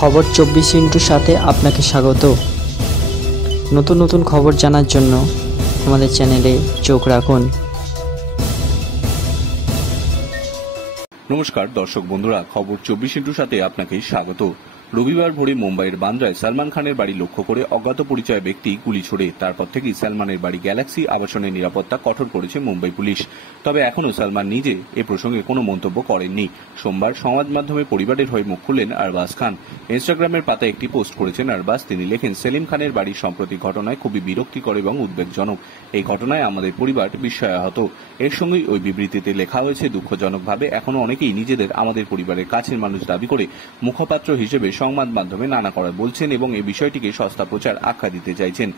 খবর 24 সাথে আপনাকে স্বাগত। নতুন নতুন খবর জানার জন্য আমাদের চ্যানেলে চোখ রাখুন। নমস্কার দর্শক বন্ধুরা, খবর 24 সাথে আপনাকে স্বাগত। রবিবার ভোরে মুম্বাইয়ের বান্দ্রায় সালমান খানের বাড়ি লক্ষ্য করে অজ্ঞাত পরিচয় ব্যক্তি গুলি ছোড়ে। তারপর থেকেই সালমানের বাড়ি গ্যালাক্সি আবাসনের নিরাপত্তা কঠোর করেছে মুম্বাই পুলিশ। তবে এখনও সালমান নিজে এ প্রসঙ্গে কোনো মন্তব্য করেননি। সোমবার সংবাদ মাধ্যমে পরিবারের হয়ে মুখ খুললেন আরবাজ খান। ইনস্টাগ্রামের পাতায় একটি পোস্ট করেছেন আরবাজ। তিনি লেখেন, সেলিম খানের বাড়ির সম্প্রতি ঘটনায় খুবই বিরক্তিকর এবং উদ্বেগজনক। এই ঘটনায় আমাদের পরিবার বিস্ময়াহত। এর সঙ্গেই ওই বিবৃতিতে লেখা হয়েছে, দুঃখজনকভাবে এখনো অনেকেই নিজেদের আমাদের পরিবারের কাছের মানুষ দাবি করে মুখপাত্র হিসেবে সংবাদ মাধ্যমে নানা করা বলছেন এবং এই বিষয়টিকে সস্তা প্রচার আখ্যা দিতে চাইছেন।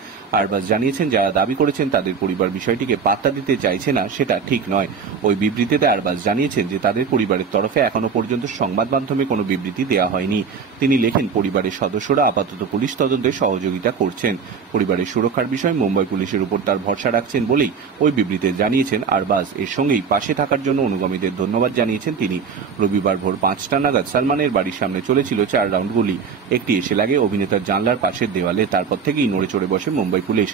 আরবাজ জানিয়েছেন, যারা দাবি করেছেন তাদের পরিবার বিষয়টিকে পাত্তা দিতে চাইছে না, সেটা ঠিক নয়। ওই বিবৃতিতে আরবাজ জানিয়েছেন যে তাদের পরিবারের তরফে এখনো পর্যন্ত সংবাদ মাধ্যমে কোনো বিবৃতি দেওয়া হয়নি। তিনি লেখেন, পরিবারের সদস্যরা আপাতত পুলিশ তদন্তে সহযোগিতা করছেন। পরিবারের সুরক্ষার বিষয়ে মুম্বাই পুলিশের উপর তার ভরসা রাখছেন বলেই ওই বিবৃতিতে জানিয়েছেন আরবাজ। এর সঙ্গেই পাশে থাকার জন্য অনুগামীদের ধন্যবাদ জানিয়েছেন তিনি। রবিবার ভোর 5টা নাগাদ সালমানের বাড়ির সামনে চলেছিল 4 রাউন্ড গুলি। একটি এসে লাগে অভিনেতার জানলার পাশের দেওয়ালে। তারপর থেকেই নড়ে চড়ে বসে মুম্বাই পুলিশ।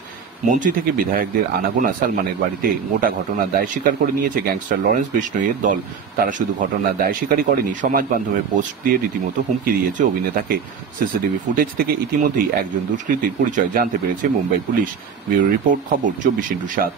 মন্ত্রী থেকে বিধায়কদের আনাগোনা সালমানের বাড়িতে। গোটা ঘটনার দায় স্বীকার করে নিয়েছে গ্যাংস্টার লরেন্স বিষ্ণইয়ের দল। তারা শুধু ঘটনার দায় স্বীকারই করেনি, সমাজ মাধ্যমে পোস্ট দিয়ে রীতিমতো হুমকি দিয়েছে অভিনেতাকে। সিসিটিভি ফুটেজ থেকে ইতিমধ্যেই একজন দুষ্কৃতীর পরিচয় জানতে পেরেছে মুম্বাই পুলিশ। ব্যুরো রিপোর্ট, খবর 24x7।